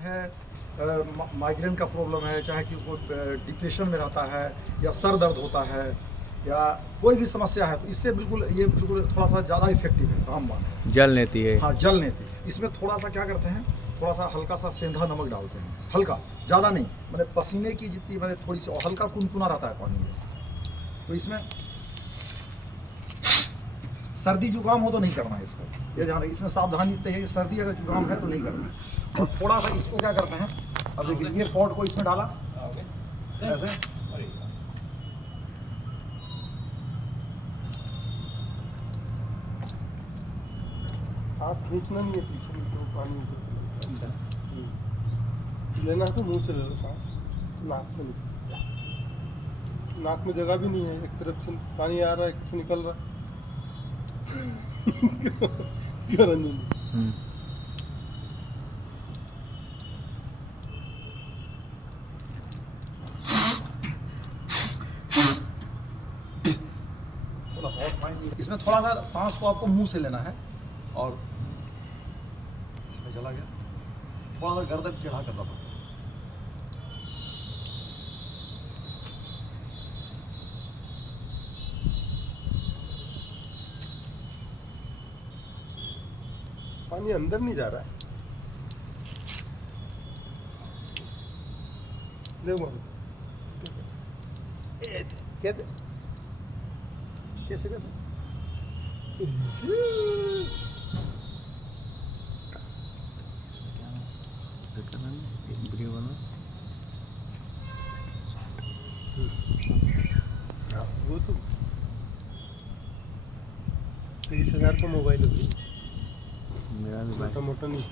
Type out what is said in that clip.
है माइग्रेन का प्रॉब्लम है, चाहे कि वो डिप्रेशन में रहता है या सर दर्द होता है या कोई भी समस्या है, तो इससे ये बिल्कुल थोड़ा सा ज़्यादा इफेक्टिव है रामबाण है। जल लेती है। हाँ, जल नहीं थी। इसमें थोड़ा सा क्या करते हैं, थोड़ा सा हल्का सा सेंधा नमक डालते हैं, हल्का, ज़्यादा नहीं, मैंने पसीने की जितनी मैंने थोड़ी सी, और हल्का कुनकुना रहता है पानी में। तो इसमें सर्दी जुकाम हो तो नहीं करना है इसको, ये ध्यान रखिए। इसमें सावधानी इतनी है कि सर्दी अगर जुकाम है तो नहीं करना है। और थोड़ा सा इसको क्या करते हैं, अब देखिए ये पॉट को इसमें डाला ऐसे, सांस खींचना नहीं है पीछे में, तो पानी ऊपर चला जाता है। लेना है तो मुंह से ले लो सांस, नाक से नहीं। नाक में जगह भी नहीं है, एक तरफ से पानी आ रहा है, एक से निकल रहा है। क्यों रंजन? थोड़ा सा और पानी, इसमें थोड़ा सा सांस को आपको मुंह से लेना है, और इसमें चला गया, थोड़ा सा गर्दन टेढ़ा करना पड़ता है। पानी अंदर नहीं जा रहा है। देखो कैसे कैसे कैसे वीडियो बना। वो तो 23,000 का मोबाइल है, मेरा भी मोटा मोटा नहीं।